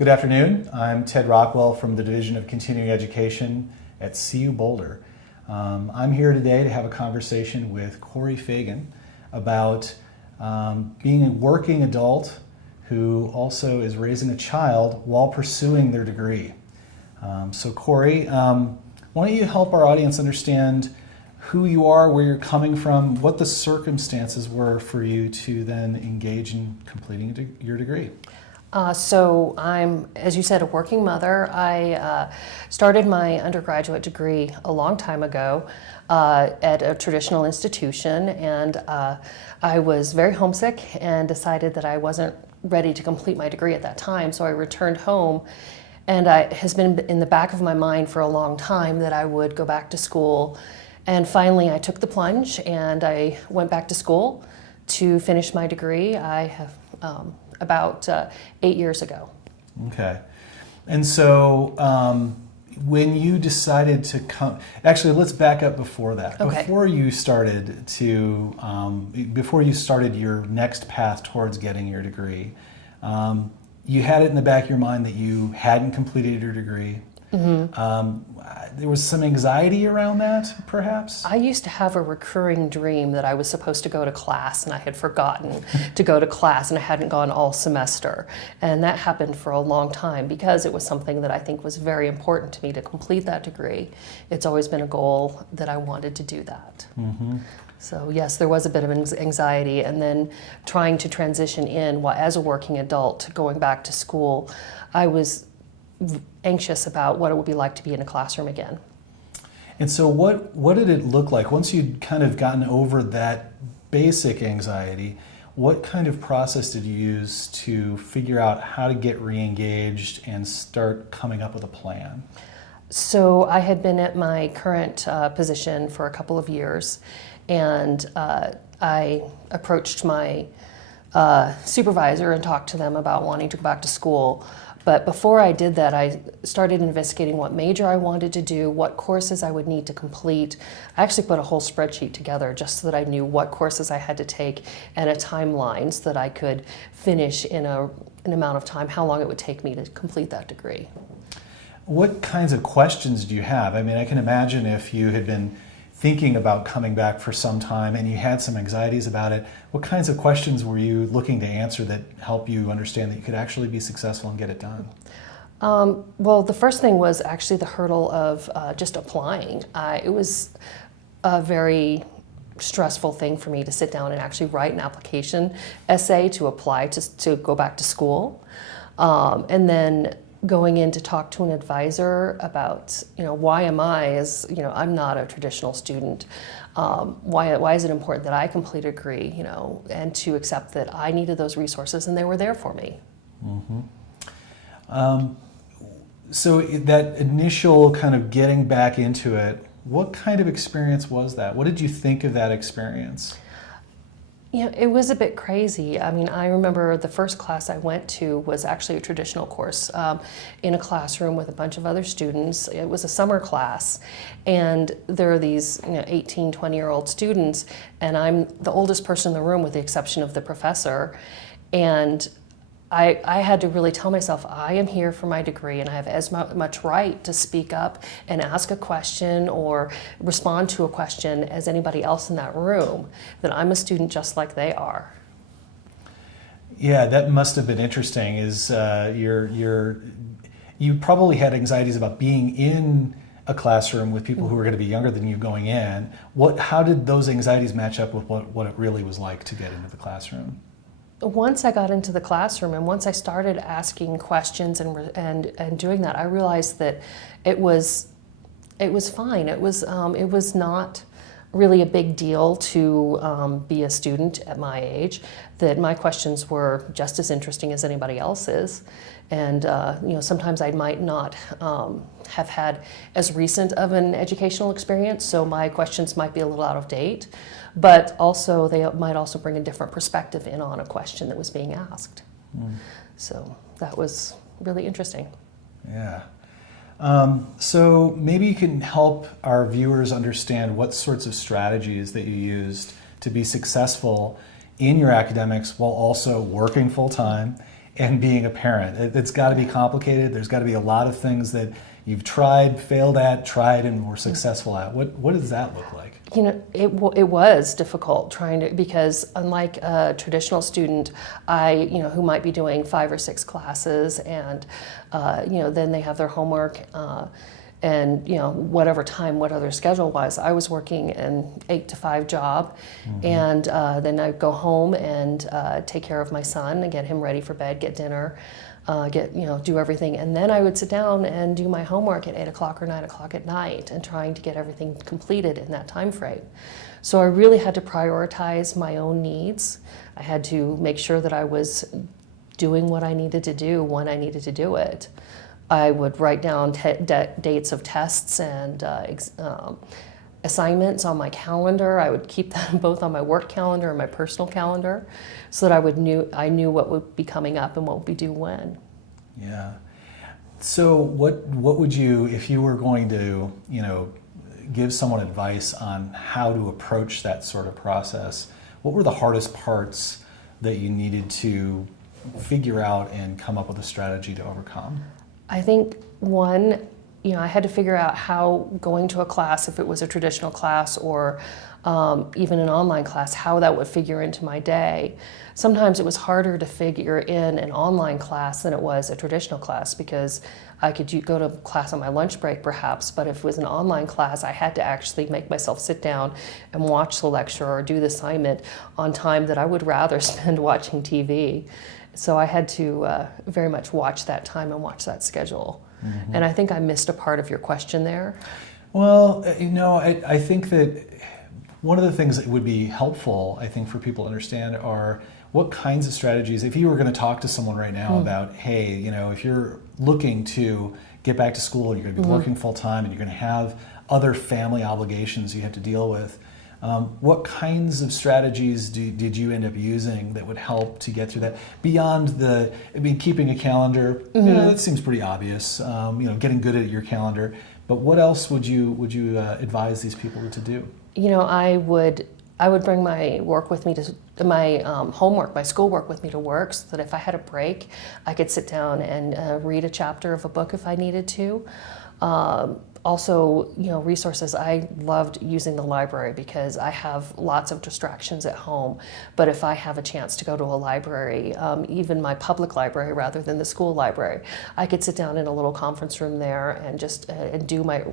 Good afternoon. I'm Ted Rockwell from the Division of Continuing Education at CU Boulder. I'm here today to have a conversation with Cori Fagan about being a working adult who also is raising a child while pursuing their degree. So Cori, why don't you help our audience understand who you are, where you're coming from, what the circumstances were for you to then engage in completing your degree? So I'm, as you said, a working mother. I started my undergraduate degree a long time ago at a traditional institution, and I was very homesick and decided that I wasn't ready to complete my degree at that time, so I returned home. And it has been in the back of my mind for a long time that I would go back to school. And finally I took the plunge and I went back to school to finish my degree. I have about 8 years ago. Okay. And so when you decided to come, actually let's back up before that. Okay. Before you started your next path towards getting your degree, you had it in the back of your mind that you hadn't completed your degree. Mm-hmm. There was some anxiety around that, perhaps? I used to have a recurring dream that I was supposed to go to class and I had forgotten to go to class and I hadn't gone all semester. And that happened for a long time because it was something that I think was very important to me to complete that degree. It's always been a goal that I wanted to do that. Mm-hmm. So yes, there was a bit of anxiety, and then trying to transition in as a working adult, going back to school, I was anxious about what it would be like to be in a classroom again. And so what did it look like once you'd kind of gotten over that basic anxiety? What kind of process did you use to figure out how to get re-engaged and start coming up with a plan? So I had been at my current position for a couple of years, and I approached my supervisor and talked to them about wanting to go back to school. But before I did that, I started investigating what major I wanted to do, what courses I would need to complete. I actually put a whole spreadsheet together just so that I knew what courses I had to take and a timeline so that I could finish in an amount of time, how long it would take me to complete that degree. What kinds of questions do you have? I mean, I can imagine if you had been thinking about coming back for some time and you had some anxieties about it, what kinds of questions were you looking to answer that help you understand that you could actually be successful and get it done? Well, the first thing was actually the hurdle of just applying. It was a very stressful thing for me to sit down and actually write an application essay to apply to go back to school. And then going in to talk to an advisor about, why am I, I'm not a traditional student. Why is it important that I complete a degree, and to accept that I needed those resources and they were there for me. Mm-hmm. So that initial kind of getting back into it, what kind of experience was that? What did you think of that experience? It was a bit crazy. I mean, I remember the first class I went to was actually a traditional course in a classroom with a bunch of other students. It was a summer class, and there are these 18, 20-year-old students, and I'm the oldest person in the room with the exception of the professor. And I had to really tell myself, I am here for my degree and I have as much right to speak up and ask a question or respond to a question as anybody else in that room, that I'm a student just like they are. Yeah, that must have been interesting. You probably had anxieties about being in a classroom with people who were going to be younger than you going in. How did those anxieties match up with what it really was like to get into the classroom? Once I got into the classroom and once I started asking questions and doing that, I realized that it was fine. It was not really a big deal to be a student at my age. That my questions were just as interesting as anybody else's, and sometimes I might not have had as recent of an educational experience, so my questions might be a little out of date. But also, they might also bring a different perspective in on a question that was being asked. Mm. So that was really interesting. Yeah. So maybe you can help our viewers understand what sorts of strategies that you used to be successful in your academics while also working full-time and being a parent? It's got to be complicated. There's got to be a lot of things that you've tried, failed at, tried, and were successful at. What does that look like? You know, it was difficult trying to, because unlike a traditional student, who might be doing 5 or 6 classes, and then they have their homework, and whatever time, whatever their schedule was. I was working an 8 to 5 job, and then I'd go home and take care of my son and get him ready for bed, get dinner, do everything, and then I would sit down and do my homework at 8 o'clock or 9 o'clock at night, and trying to get everything completed in that time frame. So I really had to prioritize my own needs. I had to make sure that I was doing what I needed to do when I needed to do it. I would write down dates of tests and assignments on my calendar. I would keep them both on my work calendar and my personal calendar, so that I knew what would be coming up and what would be due when. Yeah. So what would you, if you were going to, give someone advice on how to approach that sort of process, what were the hardest parts that you needed to figure out and come up with a strategy to overcome? I think one, I had to figure out how going to a class, if it was a traditional class or even an online class, how that would figure into my day. Sometimes it was harder to figure in an online class than it was a traditional class, because I could go to class on my lunch break perhaps, but if it was an online class, I had to actually make myself sit down and watch the lecture or do the assignment on time that I would rather spend watching TV. So I had to very much watch that time and watch that schedule. Mm-hmm. And I think I missed a part of your question there. Well, I think that one of the things that would be helpful, I think, for people to understand are what kinds of strategies, if you were going to talk to someone right now about, hey, if you're looking to get back to school, you're going to be working full time and you're going to have other family obligations you have to deal with, what kinds of strategies did you end up using that would help to get through that? Beyond keeping a calendar, that seems pretty obvious, getting good at your calendar, but what else would you advise these people to do? I would bring my work with me to my homework, my schoolwork with me to work, so that if I had a break, I could sit down and read a chapter of a book if I needed to. Also, resources. I loved using the library because I have lots of distractions at home. But if I have a chance to go to a library, even my public library rather than the school library, I could sit down in a little conference room there and just and do my,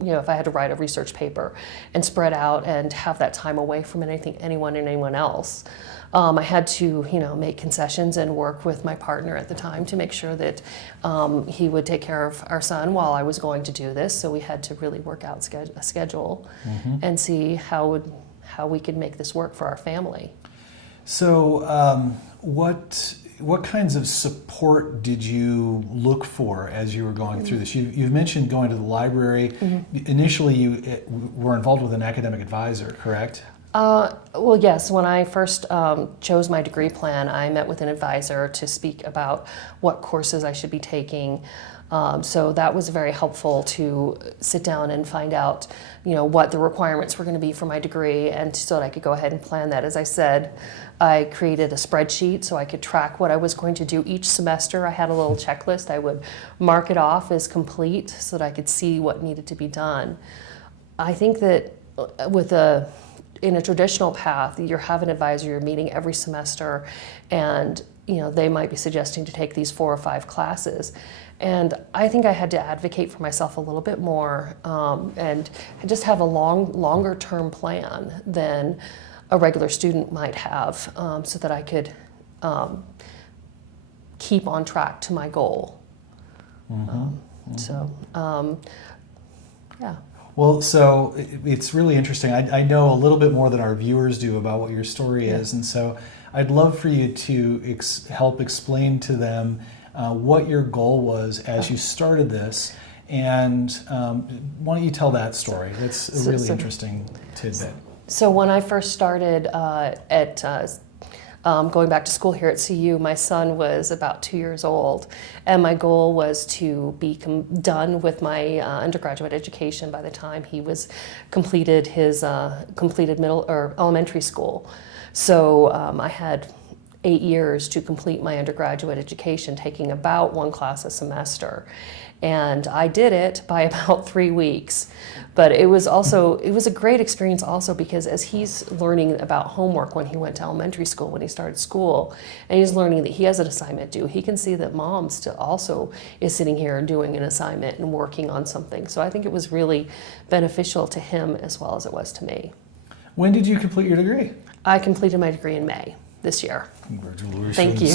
if I had to write a research paper, and spread out and have that time away from anyone else. I had to, make concessions and work with my partner at the time to make sure that he would take care of our son while I was going to do this. So we had to really work out a schedule and see how we could make this work for our family. So what kinds of support did you look for as you were going through this? You've mentioned going to the library. Initially, you were involved with an academic advisor, correct? Well, yes. When I first chose my degree plan, I met with an advisor to speak about what courses I should be taking. So that was very helpful to sit down and find out, what the requirements were going to be for my degree, and so that I could go ahead and plan that. As I said, I created a spreadsheet so I could track what I was going to do each semester. I had a little checklist. I would mark it off as complete so that I could see what needed to be done. I think that in a traditional path, you have an advisor, you're meeting every semester, and they might be suggesting to take these 4 or 5 classes. And I think I had to advocate for myself a little bit more and just have a longer term plan than a regular student might have, so that I could keep on track to my goal. Yeah. Well, so it's really interesting. I know a little bit more than our viewers do about what your story is, and so I'd love for you to help explain to them what your goal was as you started this, and why don't you tell that story? That's a really interesting tidbit. So when I first started going back to school here at CU, my son was about 2 years old, and my goal was to be done with my undergraduate education by the time he was completed his completed middle or elementary school. So I had 8 years to complete my undergraduate education, taking about one class a semester. And I did it by about 3 weeks. But it was a great experience also because as he's learning about homework when he went to elementary school, when he started school, and he's learning that he has an assignment due, he can see that mom still also is sitting here and doing an assignment and working on something. So I think it was really beneficial to him as well as it was to me. When did you complete your degree? I completed my degree in May this year. Congratulations. Thank you.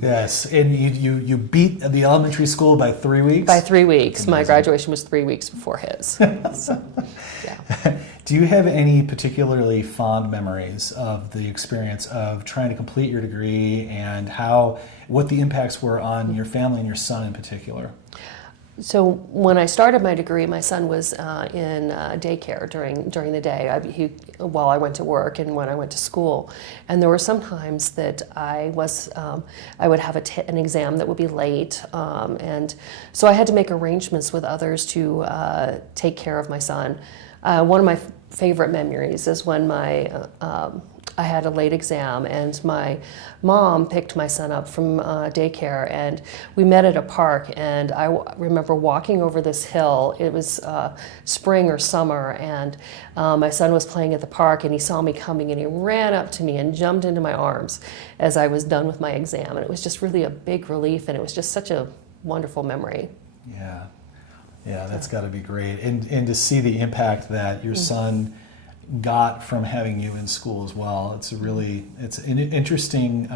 Yes, and you beat the elementary school by 3 weeks? By 3 weeks. Amazing. My graduation was 3 weeks before his. So, yeah. Do you have any particularly fond memories of the experience of trying to complete your degree and what the impacts were on your family and your son in particular? So when I started my degree, my son was in daycare during the day while I went to work and when I went to school. And there were some times that I would have an exam that would be late, and so I had to make arrangements with others to take care of my son. One of my favorite memories is when I had a late exam and my mom picked my son up from daycare and we met at a park, and I remember walking over this hill. It was spring or summer, and my son was playing at the park and he saw me coming and he ran up to me and jumped into my arms as I was done with my exam, and it was just really a big relief, and it was just such a wonderful memory. Yeah, that's got to be great, and to see the impact that your son got from having you in school as well. It's an interesting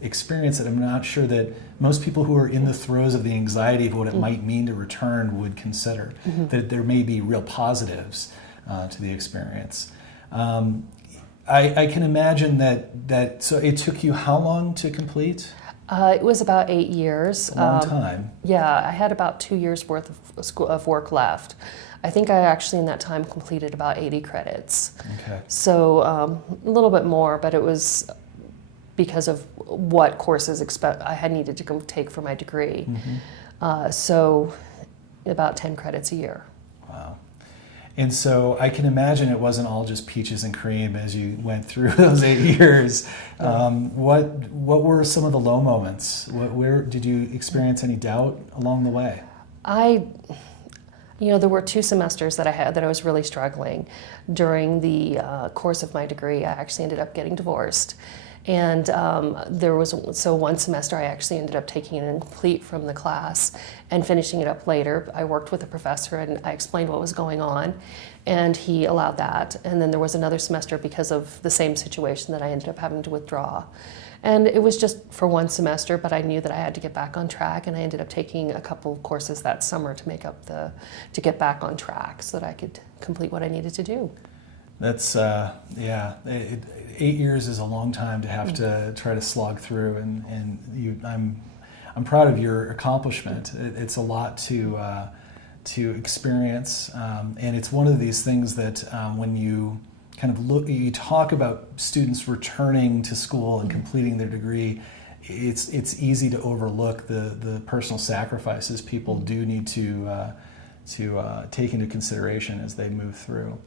experience that I'm not sure that most people who are in the throes of the anxiety of what it might mean to return would consider. That there may be real positives to the experience. I can imagine that. So it took you how long to complete? It was about 8 years. A long time. Yeah, I had about 2 years worth of work left. I think I actually in that time completed about 80 credits. Okay. So a little bit more, but it was because of what courses I had needed to take for my degree. So about 10 credits a year. Wow. And so I can imagine it wasn't all just peaches and cream as you went through those 8 years. What were some of the low moments? Where did you experience any doubt along the way? There were 2 semesters that I was really struggling. During the course of my degree, I actually ended up getting divorced. And one semester I actually ended up taking it incomplete from the class and finishing it up later. I worked with a professor and I explained what was going on, and he allowed that. And then there was another semester because of the same situation that I ended up having to withdraw. And it was just for one semester, but I knew that I had to get back on track, and I ended up taking a couple of courses that summer to get back on track so that I could complete what I needed to do. That's 8 years is a long time to have to try to slog through, and I'm proud of your accomplishment. It's a lot to experience, and it's one of these things that when you kind of you talk about students returning to school and completing their degree, it's easy to overlook the personal sacrifices people do need to take into consideration as they move through.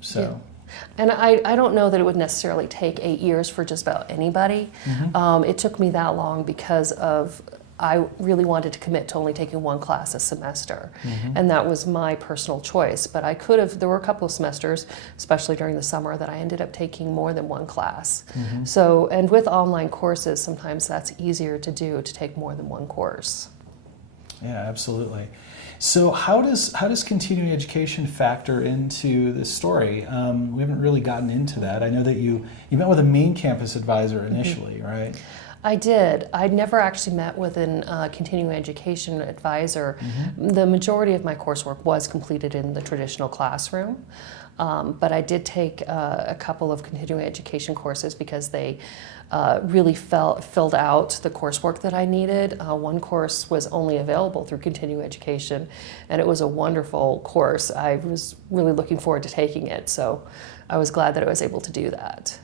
So. Yeah. And I don't know that it would necessarily take 8 years for just about anybody. It took me that long because I really wanted to commit to only taking one class a semester. And that was my personal choice. But there were a couple of semesters, especially during the summer, that I ended up taking more than one class. So, and with online courses, sometimes that's easier to do, to take more than one course. Yeah, absolutely. So how does continuing education factor into this story? We haven't really gotten into that. I know that you met with a main campus advisor initially, right? I did. I'd never actually met with a continuing education advisor. The majority of my coursework was completed in the traditional classroom, but I did take a couple of continuing education courses because they really filled out the coursework that I needed. One course was only available through continuing education, and it was a wonderful course. I was really looking forward to taking it, so I was glad that I was able to do that.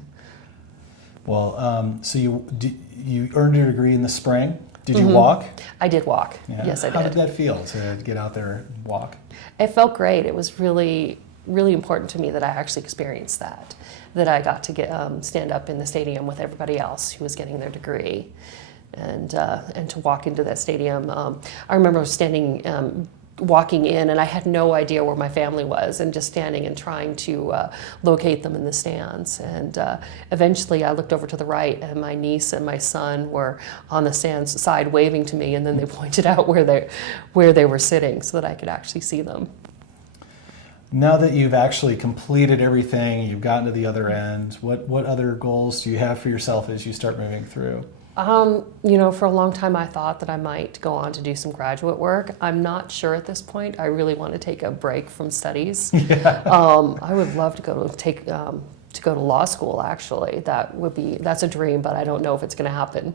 Well, so you earned your degree in the spring. Did you walk? I did walk. Yeah. Yes, I did. How did that feel to get out there and walk? It felt great. It was really, really important to me that I actually experienced that. that I got to stand up in the stadium with everybody else who was getting their degree, and to walk into that stadium. I remember walking in, and I had no idea where my family was, and just standing and trying to locate them in the stands. And eventually I looked over to the right, and my niece and my son were on the stands side waving to me, and then they pointed out where they were sitting so that I could actually see them. Now that you've actually completed everything, you've gotten to the other end, what other goals do you have for yourself as you start moving through? For a long time I thought that I might go on to do some graduate work. I'm not sure at this point. I really want to take a break from studies. Yeah. I would love to go to law school, actually. That's a dream, but I don't know if it's going to happen.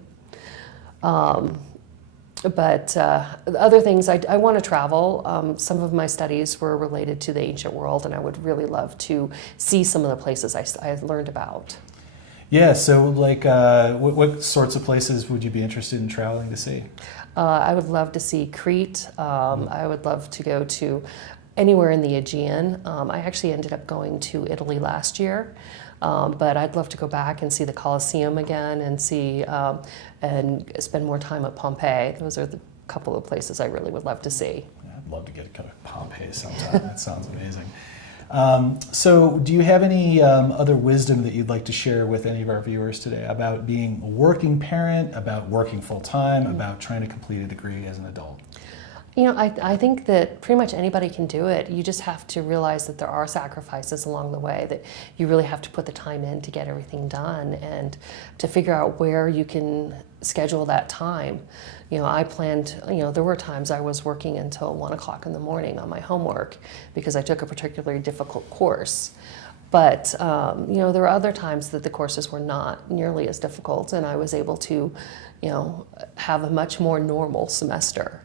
But other things, I want to travel. Some of my studies were related to the ancient world, and I would really love to see some of the places I learned about. Yeah, so what sorts of places would you be interested in traveling to see? I would love to see Crete. I would love to go to anywhere in the Aegean. I actually ended up going to Italy last year, but I'd love to go back and see the Colosseum again and and spend more time at Pompeii. Those are the couple of places I really would love to see. Yeah, I'd love to get to Pompeii sometime. That sounds amazing. So do you have any other wisdom that you'd like to share with any of our viewers today about being a working parent, about working full-time, about trying to complete a degree as an adult? I think that pretty much anybody can do it. You just have to realize that there are sacrifices along the way, that you really have to put the time in to get everything done and to figure out where you can schedule that time. I planned, there were times I was working until 1 o'clock in the morning on my homework because I took a particularly difficult course. But, there were other times that the courses were not nearly as difficult, and I was able to, have a much more normal semester.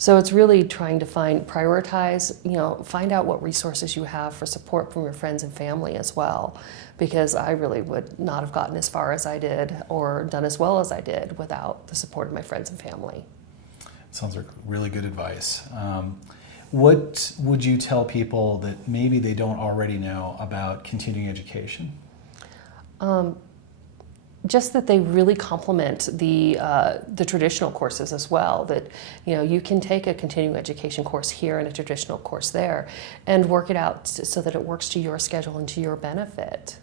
So it's really trying to prioritize, find out what resources you have for support from your friends and family as well, because I really would not have gotten as far as I did or done as well as I did without the support of my friends and family. Sounds like really good advice. What would you tell people that maybe they don't already know about continuing education? Just that they really complement the traditional courses as well. That you can take a continuing education course here and a traditional course there, and work it out so that it works to your schedule and to your benefit.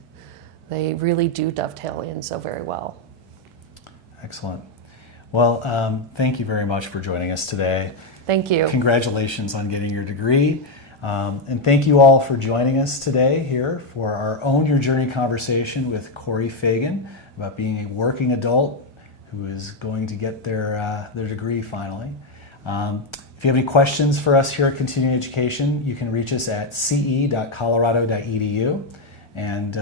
They really do dovetail in so very well. Excellent. Well, thank you very much for joining us today. Thank you. Congratulations on getting your degree. And thank you all for joining us today here for our Own Your Journey conversation with Cori Fagan about being a working adult who is going to get their degree finally. If you have any questions for us here at Continuing Education, you can reach us at ce.colorado.edu and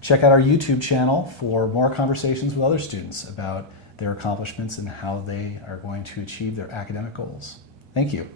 check out our YouTube channel for more conversations with other students about their accomplishments and how they are going to achieve their academic goals. Thank you.